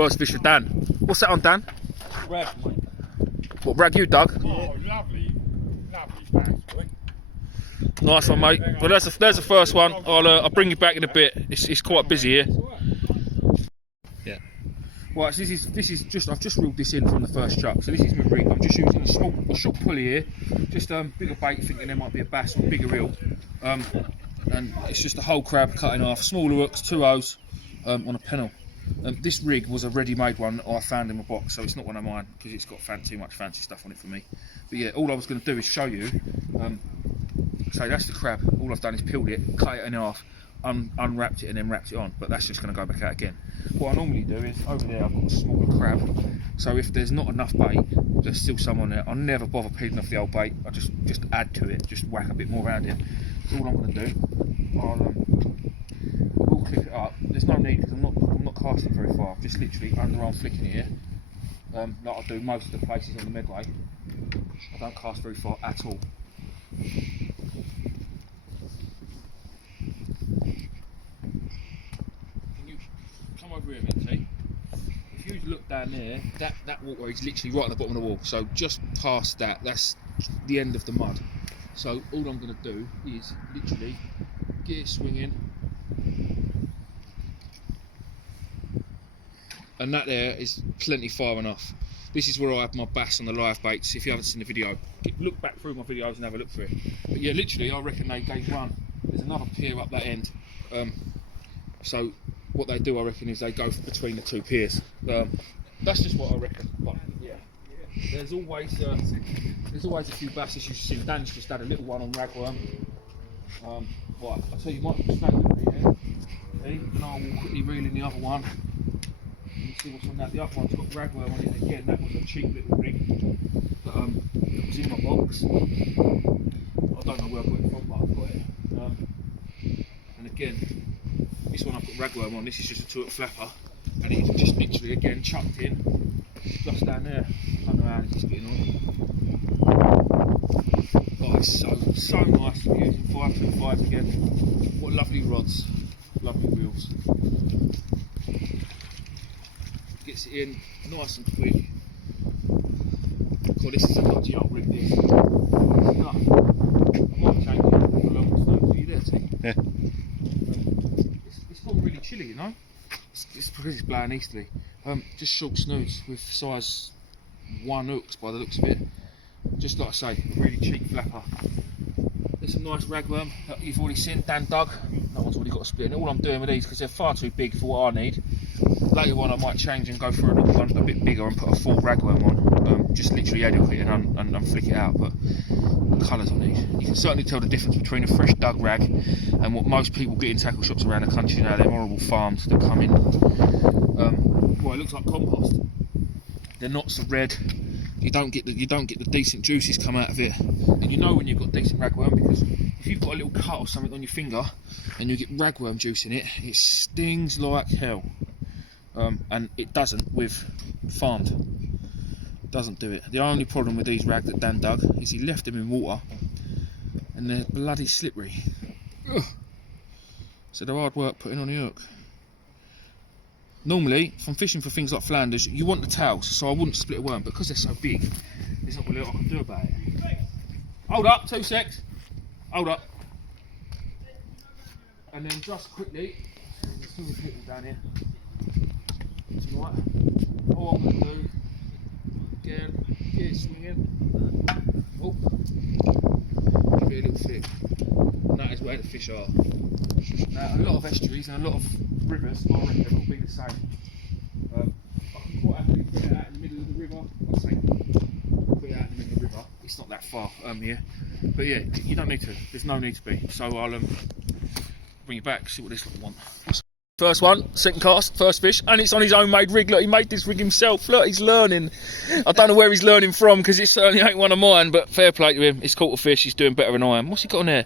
First fish for Dan. What's that on, Dan? Rag, mate. What rag you dug? Oh, lovely bass, boy. Nice one, mate. Well, there's the first one. I'll bring you back in a bit. It's quite busy here. Yeah. Right, so this is just, I've just reeled this in from the first chuck. So this is my rig. I'm just using a short pulley here. Just bit of bait, thinking there might be a bass or a bigger reel. And it's just a whole crab cut in half. Smaller hooks, 2 O's on a pennel. This rig was a ready-made one that I found in my box, so it's not one of mine because it's got too much fancy stuff on it for me. But yeah, all I was going to do is show you. So that's the crab. All I've done is peeled it, cut it in half, unwrapped it, and then wrapped it on. But that's just going to go back out again. What I normally do is over there I've got a smaller crab. So if there's not enough bait, there's still some on there. I never bother peeling off the old bait. I just add to it, just whack a bit more around it. So all I'm going to do, we'll clip it up. There's no need because I'm not casting very far. I'm just literally underarm flicking it here, like I do most of the places on the Medway. I don't cast very far at all. Can you come over here a minute, T? If you look down there, that water is literally right at the bottom of the wall. So just past that, that's the end of the mud. So all I'm going to do is literally get it swinging. And that there is plenty far enough. This is where I have my bass on the live baits. If you haven't seen the video, look back through my videos and have a look for it. But yeah, literally, I reckon they run. There's another pier up that end. So what they do, I reckon, is they go between the 2 piers. That's just what I reckon. But yeah, there's always a few bass, as you've seen. Dan's just had a little one on ragworm. Right, I'll tell you, might stand over here, and I will quickly reel in the other one. See what's on that. The other one's got ragworm on it again. That was a cheap little rig that was in my box. I don't know where I got it from, but I've got it. And again, this one I've got ragworm on. This is just a 2-hook flapper, and it's just literally again chucked in just down there. I don't know how it's getting on. Oh, it's so nice to be using 525 again. What lovely rods, lovely wheels. Gets it in nice and quick. God, this is a dodgy old rig, this. I might change it for a long time. Are you there, T? Yeah. It's gone really chilly, you know? It's because it's blowing easterly. Just short snoods with size 1 hooks by the looks of it. Just like I say, really cheap flapper. There's some nice ragworm that you've already seen. Dan dug. That one's already got a split. And all I'm doing with these, because they're far too big for what I need. Later on I might change and go for another one a bit bigger and put a full ragworm on. Just literally edit it and flick it out. But the colours on these, you can certainly tell the difference between a fresh dug rag and what most people get in tackle shops around the country now. They're horrible farms that come in. Well, it looks like compost. They're not so red. You don't get the decent juices come out of it. And you know when you've got decent ragworm, because if you've got a little cut or something on your finger and you get ragworm juice in it, it stings like hell. And it doesn't with farmed. Doesn't do it. The only problem with these rag that Dan dug is he left them in water and they're bloody slippery. Ugh. So they're hard work putting on the hook. Normally, if I'm fishing for things like flounders, you want the tails, so I wouldn't split a worm, but because they're so big, there's not really a lot I can do about it. Hold up, 2 secs. Hold up. And then just quickly, there's too many people down here. Right. All I'm going to do, again, get it swinging. Oh, give it a little flick. And that is where the fish are. Now, a lot of estuaries and a lot of rivers, I reckon they'll be the same. I can quite happily put it out in the middle of the river. I'd say put it out in the middle of the river. It's not that far here. But yeah, you don't need to. There's no need to be. So I'll bring it back, see what this little one. First one, second cast, first fish, and it's on his own made rig. Look, he made this rig himself. Look, he's learning. I don't know where he's learning from, because it certainly ain't one of mine, but fair play to him. He's caught a fish, he's doing better than I am. What's he got on there?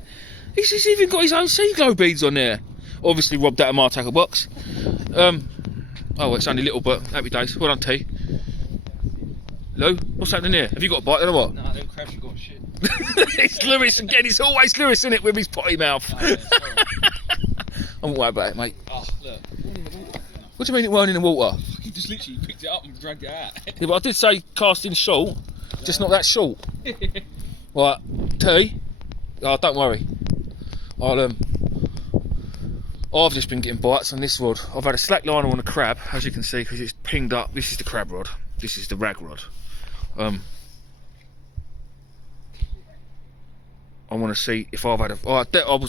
He's even got his own sea glow beads on there. Obviously robbed out of my tackle box. Oh, well, it's only little, but happy days. Well done, T. Lou, what's happening here? Have you got a bite then or what? Nah, them crabs have got shit. It's Lewis again, it's always Lewis, isn't it, with his potty mouth. I won't worry about it, mate. Oh, look. What do you mean it weren't in the water? Fucking just literally picked it up and dragged it out. Yeah, but I did say casting short, just not that short. Right, T. Oh, don't worry. I've just been getting bites on this rod. I've had a slack liner on a crab, as you can see, because it's pinged up. This is the crab rod. This is the rag rod. I want to see if I've had a.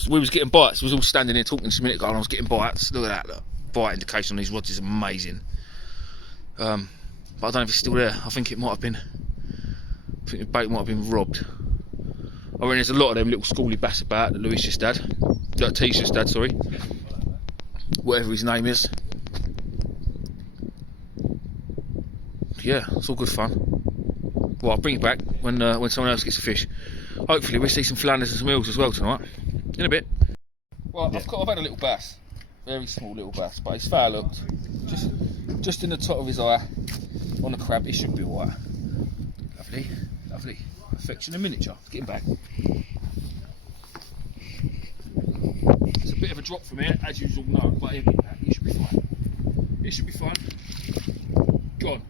We was getting bites. We was all standing there talking just a minute ago, and I was getting bites. Look at that. Look. Bite indication on these rods is amazing. But I don't know if it's still there. I think it might have been. I think the bait might have been robbed. I mean, there's a lot of them little schooly bass about that Louis just had. That T's just had, sorry. Whatever his name is. Yeah, it's all good fun. Well, I'll bring it back when someone else gets a fish. Hopefully we'll see some flounders and some eels as well tonight. In a bit. Well, yeah. I've had a little bass. Very small little bass, but it's foul looked. Just in the top of his eye on the crab. It should be alright. Lovely, lovely. Perfection in miniature. Get him back. It's a bit of a drop from here, as you all know, but he'll get back. It should be fine. It should be fine. Gone.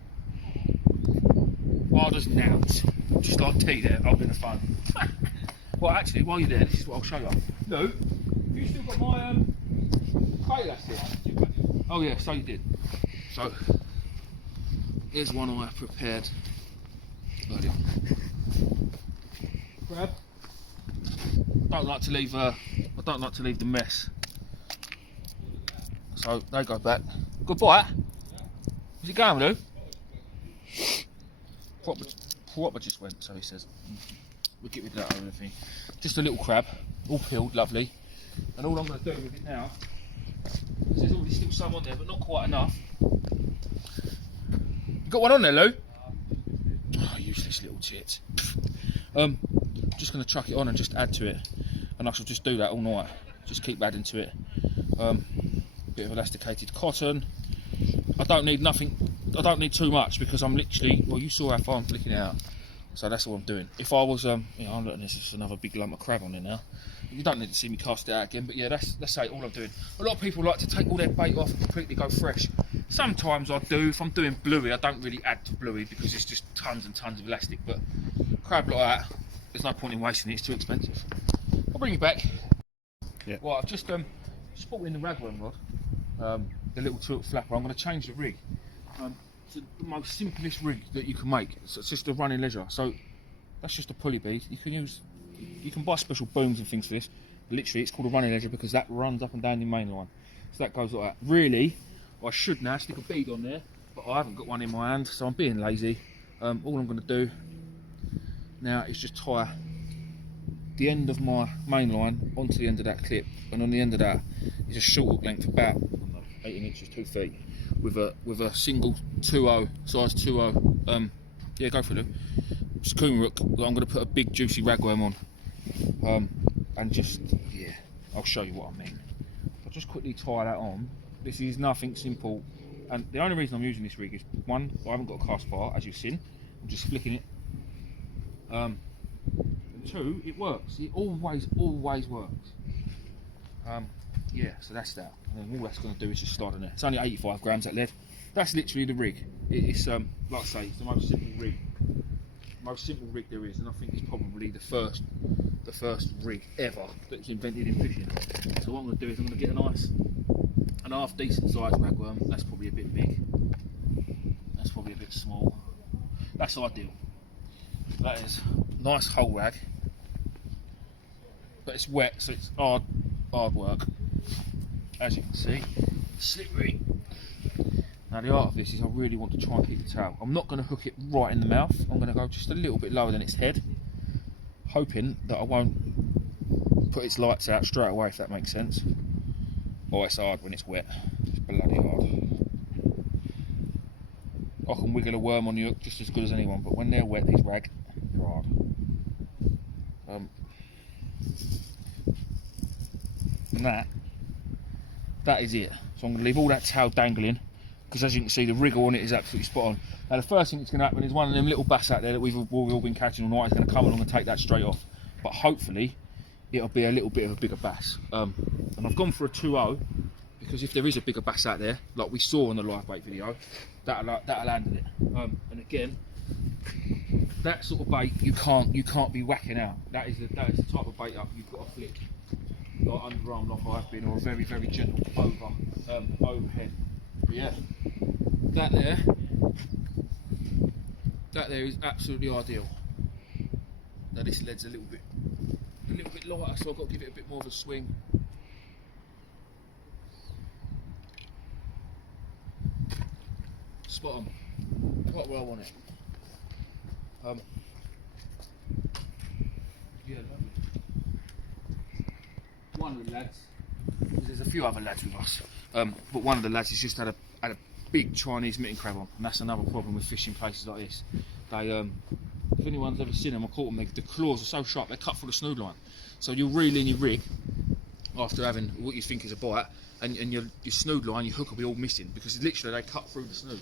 Hard as nails. Just like T there, holding the phone. Well, actually, while you're there, this is what I'll show you. No, have you still got my crate that's here? Oh yeah, so you did. So, here's one I prepared. Earlier. Crab. I don't like to leave the mess. So they go back. Good bite. Is it going, Lou? Proper just went, so he says. We'll get rid of that over everything. Just a little crab, all peeled, lovely. And all I'm going to do with it now is there's already still some on there, but not quite enough. You got one on there, Lou? Oh, useless little tit. Just going to chuck it on and just add to it, and I shall just do that all night. Just keep adding to it. Bit of elasticated cotton. I don't need nothing. I don't need too much because I'm literally. Well, you saw how far I'm flicking it out, so that's all I'm doing. If I was, I'm looking. There's just another big lump of crab on there now. You don't need to see me cast it out again, but yeah, that's all I'm doing. A lot of people like to take all their bait off and completely go fresh. Sometimes I do. If I'm doing bluey, I don't really add to bluey because it's just tons and tons of elastic. But crab like that, there's no point in wasting it. It's too expensive. I'll bring you back. Yeah. Well, I've just brought in the ragworm rod, the little tilt flapper. I'm going to change the rig. It's the most simplest rig that you can make. So it's just a running leisure. So that's just a pulley bead. You can buy special booms and things for this. Literally, it's called a running leisure because that runs up and down the main line. So that goes like that. Really, I should now stick a bead on there, but I haven't got one in my hand, so I'm being lazy. All I'm going to do now is just tie the end of my main line onto the end of that clip, and on the end of that is a short hook length about 18 inches, 2 feet, with a single 2.0 size 2.0. Yeah, go for it. Coon rook that I'm going to put a big juicy ragworm on, and just I'll show you what I mean. I'll just quickly tie that on. This is nothing simple, and the only reason I'm using this rig is one, I haven't got a cast bar as you've seen. I'm just flicking it. And two, it works. It always works. Yeah, so that's that. And then all that's going to do is just slide on there. It's only 85 grams that lead. That's literally the rig. It's like I say, it's the most simple rig. Most simple rig there is, and I think it's probably the first rig ever that was invented in fishing. So what I'm going to do is I'm going to get an half decent sized ragworm. That's probably a bit big. That's probably a bit small. That's ideal. That is nice whole rag, but it's wet, so it's hard work. As you can see, slippery. Now the art of this is I really want to try and keep the tail. I'm not going to hook it right in the mouth. I'm going to go just a little bit lower than its head, hoping that I won't put its lights out straight away, if that makes sense. Oh, it's hard when it's wet. It's bloody hard. I can wiggle a worm on the hook just as good as anyone, but when they're wet, these rag, they're hard. And that is it. So I'm going to leave all that tail dangling, because as you can see, the wriggle on it is absolutely spot on. Now the first thing that's going to happen is one of them little bass out there that we've all been catching all night is going to come along and take that straight off. But hopefully it'll be a little bit of a bigger bass. And I've gone for a 2.0 because if there is a bigger bass out there, like we saw on the live bait video, that'll handle it. And again, that sort of bait you can't be whacking out. That is the type of bait up you've got to flick, like underarm like I've been, or a very very gentle overhead. But yeah, that there is absolutely ideal. Now this lead's a little bit lighter, so I've got to give it a bit more of a swing. Spot on, quite where I want it. Yeah, lovely. One of the lads, there's a few other lads with us, but one of the lads has just had a big Chinese mitten crab on, and that's another problem with fishing places like this. They, if anyone's ever seen them or caught them, the claws are so sharp they cut through the snood line. So you'll reel in your rig after having what you think is a bite, and your snood line, your hook will be all missing because literally they cut through the snood.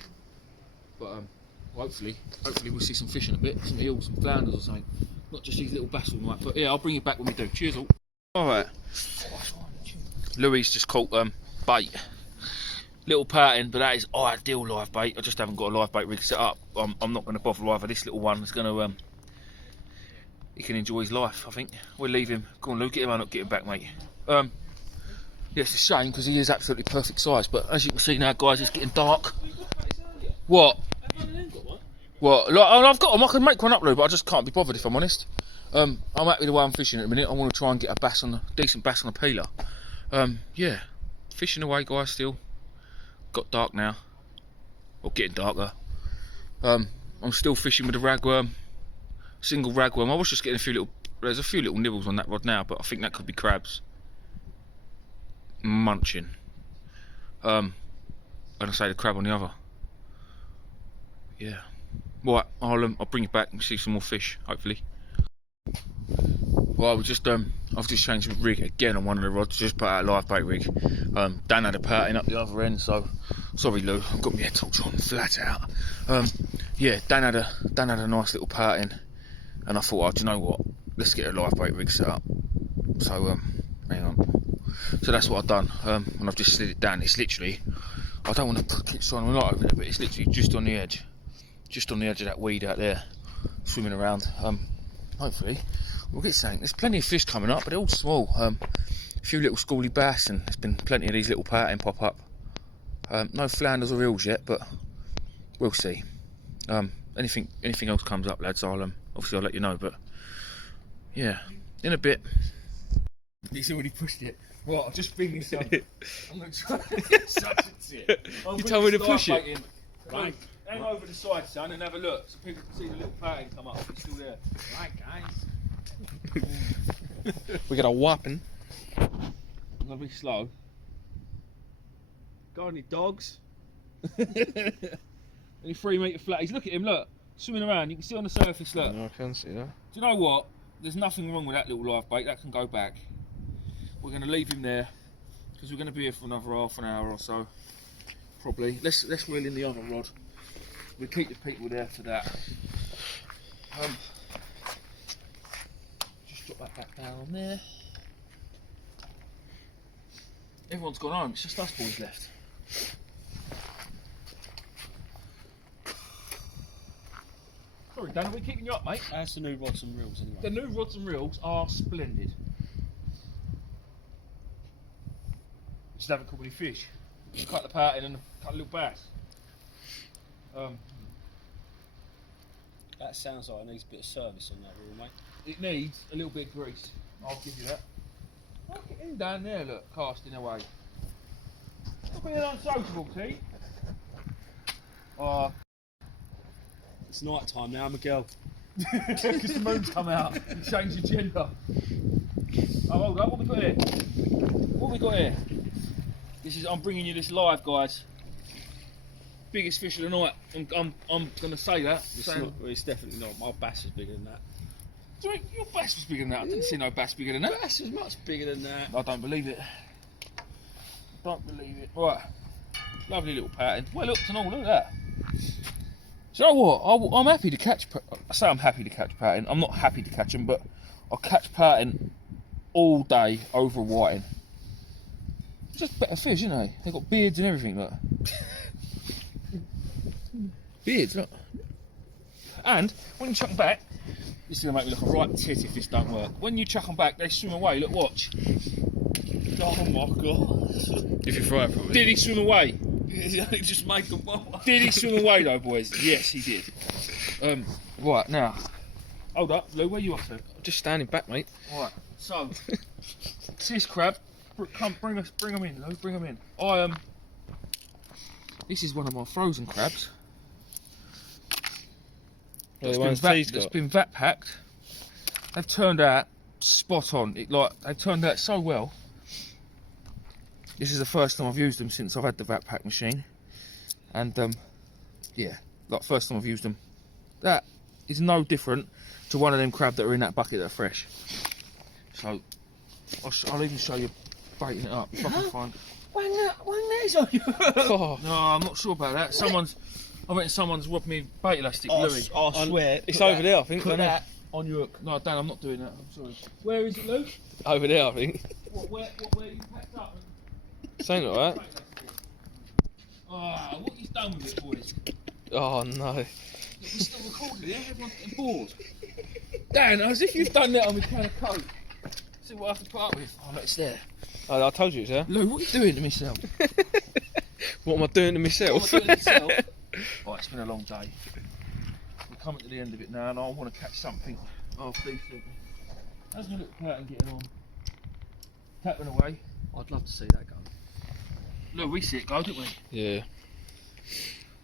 But hopefully we'll see some fish in a bit, some eels, some flounders or something. Not just these little bass all night, but yeah, I'll bring you back when we do. Cheers all. Alright. Louis just caught bait. Little parting, but that is ideal live bait. I just haven't got a live bait rig set up. I'm not going to bother either. This little one is going to, he can enjoy his life, I think. We'll leave him. Go on, Lou, get him out, not get him back, mate. Yeah, it's a shame because he is absolutely perfect size, but as you can see now, guys, it's getting dark. What? What? Like, I've got them. I can make one up, Lou, but I just can't be bothered if I'm honest. I'm happy with the way I'm fishing at the minute. I want to try and get a decent bass on a peeler. Yeah, fishing away, guys. Still got dark now, or getting darker. I'm still fishing with a ragworm, single ragworm. I was just getting there's a few little nibbles on that rod now, but I think that could be crabs munching. And I say the crab on the other. Yeah. Right, I'll bring you back and see some more fish, hopefully. Well, I've just changed the rig again on one of the rods, just put out a live bait rig. Dan had a parting up the other end, so sorry Lou, I've got my head torch on flat out. Yeah, Dan had a nice little parting, and I thought, oh, do you know what? Let's get a live bait rig set up. So hang on. So that's what I've done, and I've just slid it down. It's literally, I don't want to keep shining a light over there, but it's literally just on the edge of that weed out there, swimming around. Hopefully we'll get something. There's plenty of fish coming up, but they're all small. A few little schooly bass, and there's been plenty of these little parting pop up. No flounders or eels yet, but we'll see. Anything else comes up, lads, I'll let you know. But yeah, in a bit. He's already pushed it. What? I'll just bring this up. I'm going to try such it. You told me to push it. Right. Hang over the side, son, and have a look so people can see the little parting come up. It's still there. Right, guys. We got a whopping. I'm going to be slow. Got any dogs? Any 3 metre flatties. Look at him, look. Swimming around. You can see on the surface, look. No, I can see that. Do you know what? There's nothing wrong with that little live bait. That can go back. We're going to leave him there because we're going to be here for another half an hour or so. Probably. Let's reel in the other rod. We'll keep the people there for that. Just drop that back down on there. Everyone's gone home. It's just us boys left. Sorry, Dan, are we keeping you up, mate? That's the new rods and reels anyway. The new rods and reels are splendid. Just haven't caught any fish. Just cut the parting and cut a little bass. That sounds like it needs a bit of service on that reel, mate. It needs a little bit of grease. I'll give you that. Look at him down there, look, casting away. Stop being unsociable, T. It's night time now, Miguel. Because the moon's come out and changed your gender. Oh, hold on, what we got here? What we got here? I'm bringing you this live, guys. Biggest fish of the night. I'm gonna say that. It's definitely not. My bass is bigger than that. Do you think your bass was bigger than that? I didn't see no bass bigger than that. Bass is much bigger than that. I don't believe it. Don't believe it. Right. Lovely little pattern. Well looked and all, look at that. Do you know what? I'm happy to catch. I say I'm happy to catch pattern. I'm not happy to catch them, but I'll catch pattern all day over whiting. Just better fish, isn't they? They've got beards and everything, look. Beards, look. And when you chuck them back, this is going to make me look a right tit if this don't work. When you chuck them back, they swim away. Look, watch. Oh my god. If you fry it properly. Did he swim away? Just make them up. Did he swim away though, boys? Yes, he did. Right, now. Hold up, Lou, where you up to? Just standing back, mate. Right, so, this crab, come, bring them in, Lou, bring them in. This is one of my frozen crabs. It's been vat packed. They've turned out spot on. They've turned out so well. This is the first time I've used them since I've had the vat pack machine, and yeah, like first time I've used them. That is no different to one of them crab that are in that bucket that are fresh. So I'll even show you baiting it up if I can find. Wang that is on you. Oh, No, I'm not sure about that. I reckon someone's robbed me bait elastic, Louis. I swear. it's over there, I think. Put isn't it? that on your hook. No, Dan, I'm not doing that. I'm sorry. Where is it, Lou? Over there, I think. Where you packed up? Something like that. Ah, what you done with it, boys? Oh no. We're still recording here. Everyone's getting bored. Dan, as if you've done that on my can of Coke. See what I have to put up with. Oh, look, it's there. I told you it's there. Lou, what are you doing to myself? What am I doing to myself? What am I doing to myself? Oh, it's been a long day. We're coming to the end of it now, and I want to catch something half decent. How's my little pattern getting on? Tapping away. I'd love to see that go. Lou, we see it go, didn't we? Yeah.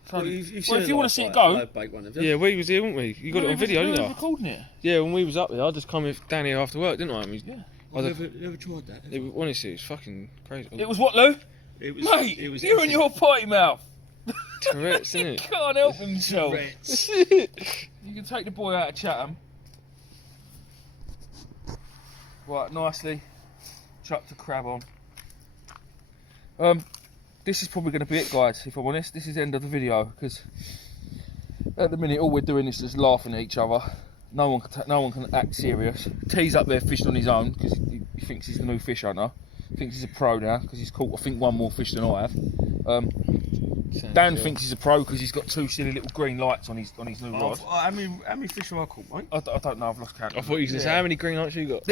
So, Well, you've well, seen if a you want live to see it bite, go, live bait one, have you? Yeah, we was here, weren't we? You got it on video, we didn't were you? recording it. Yeah, when we was up there, I just come down here after work, didn't I? Yeah. I've never tried that. Honestly, it's fucking crazy. It was what, Lou? It was, Mate, it was you and your potty mouth. Tourette's, isn't it? Can't help himself. Tourette's. You can take the boy out of Chatham. Right, nicely. Chuck the crab on. This is probably going to be it, guys, if I'm honest. This is the end of the video, because at the minute all we're doing is just laughing at each other. No one can act serious. T's up there fishing on his own, because he thinks he's the new fish hunter. Thinks he's a pro now, because he's caught, I think, one more fish than I have. Dan thinks he's a pro because he's got two silly little green lights on his new rod. How many fish have I caught, mate? I don't know, I've lost count. I thought you were going to say, how many green lights you got?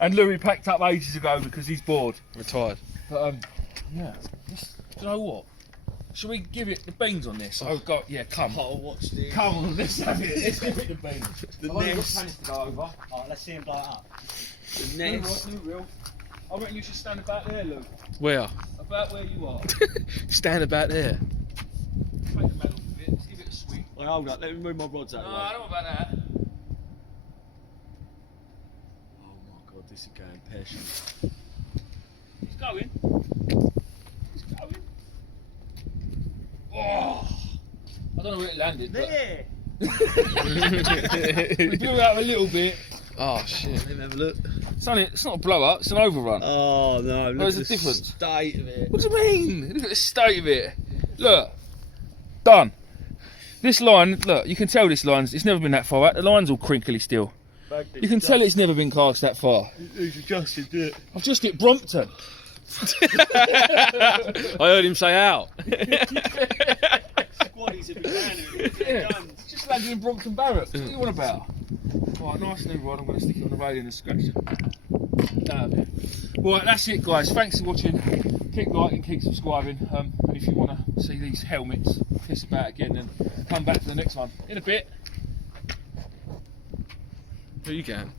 And Louis packed up ages ago because he's bored. Retired. But yeah, do you know what? Shall we give it the beans on this? Oh God, yeah, come. Oh, watch this. Come on, let's have it. Let's give it the beans. The I've only got nest. pants to go over. Alright, let's see him blow it up. The No, nest. right, no, real. I reckon you should stand about there, Luke. Where? About where you are. Stand about there. Take the metal off a bit. Let's give it a swing. Wait, hold up, let me move my rods out No, of the way. I don't know about that. Oh my god, this is going pear-shaped. He's going. He's going. Oh! I don't know where it landed. But There! we blew out a little bit. Oh shit. Let me have a look. It's not a blow-up, it's an overrun. Oh no, look There's at a the difference. state of it. What do you mean? Look at the state of it. Look. Done. This line, look, you can tell this line's, it's never been that far out. The line's all crinkly still. You can tell it's never been cast that far. He's adjusted, did it? I've just hit Brompton. I heard him say out. Squaddies have been down here. Yeah. Just landed in Brompton Barracks. What do you want about? Right, nice new rod. I'm going to stick it on the railing and scratch it. Damn. Right, that's it, guys. Thanks for watching. Keep liking, keep subscribing. And if you want to see these helmets piss about again, then come back to the next one in a bit. You can.